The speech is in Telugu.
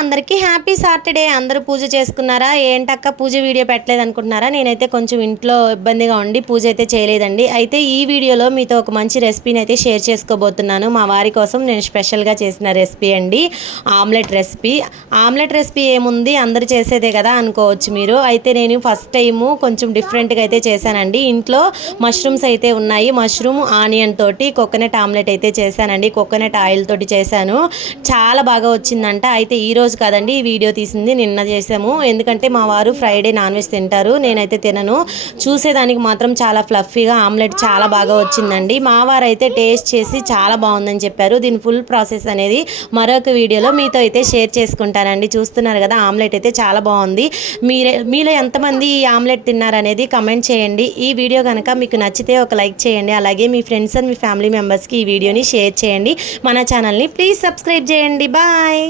అందరికీ హ్యాపీ సాటర్డే. అందరూ పూజ చేసుకున్నారా? ఏంటక్క పూజ వీడియో పెట్టలేదు అనుకుంటున్నారా? నేనైతే కొంచెం ఇంట్లో ఇబ్బందిగా ఉండి పూజ అయితే చేయలేదండి. అయితే ఈ వీడియోలో మీతో ఒక మంచి రెసిపీని అయితే షేర్ చేసుకోబోతున్నాను. మా వారి కోసం నేను స్పెషల్గా చేసిన రెసిపీ అండి, ఆమ్లెట్ రెసిపీ. ఆమ్లెట్ రెసిపీ ఏముంది, అందరూ చేసేదే కదా అనుకోవచ్చు మీరు. అయితే నేను ఫస్ట్ టైము కొంచెం డిఫరెంట్గా అయితే చేశానండి. ఇంట్లో మష్రూమ్స్ అయితే ఉన్నాయి, మష్రూమ్ ఆనియన్ తోటి కోకోనట్ ఆమ్లెట్ అయితే చేశానండి. కోకోనట్ ఆయిల్ తోటి చేశాను, చాలా బాగా వచ్చిందంట. అయితే ఈ రోజు కాదండి ఈ వీడియో తీసింది, నిన్న చేసాము. ఎందుకంటే మా వారు ఫ్రైడే నాన్ వెజ్ తింటారు, నేనైతే తినను. చూసేదానికి మాత్రం చాలా ఫ్లఫీగా ఆమ్లెట్ చాలా బాగా వచ్చిందండి. మా వారు అయితే టేస్ట్ చేసి చాలా బాగుందని చెప్పారు. దీని ఫుల్ ప్రాసెస్ అనేది మరొక వీడియోలో మీతో అయితే షేర్ చేసుకుంటానండి. చూస్తున్నారు కదా, ఆమ్లెట్ అయితే చాలా బాగుంది. మీలో ఎంతమంది ఈ ఆమ్లెట్ తిన్నారనేది కమెంట్ చేయండి. ఈ వీడియో కనుక మీకు నచ్చితే ఒక లైక్ చేయండి. అలాగే మీ ఫ్రెండ్స్ అండ్ మీ ఫ్యామిలీ మెంబర్స్కి ఈ వీడియోని షేర్ చేయండి. మన ఛానల్ని ప్లీజ్ సబ్స్క్రైబ్ చేయండి. బాయ్.